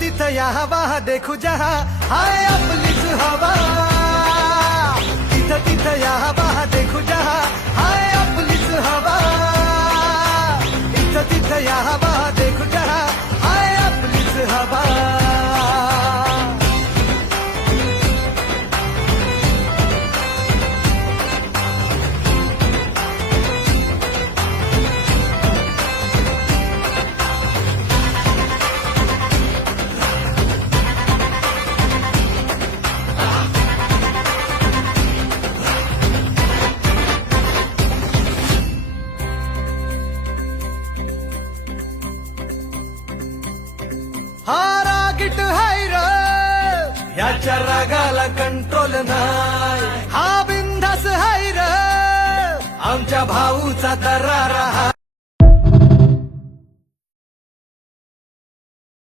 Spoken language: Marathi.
तिथं या हवा देखू जहा हाय आपलीच हवा तिथं तिथं या हवा देखू जहा हाय आपलीच हवा तिथं तिथं या हवा देखू जहा हाय आपलीच हवा हा रागीट हाय र याच्या रागाला कंट्रोल नाही हा बिंदास हाय र आमच्या भाऊचा दरारा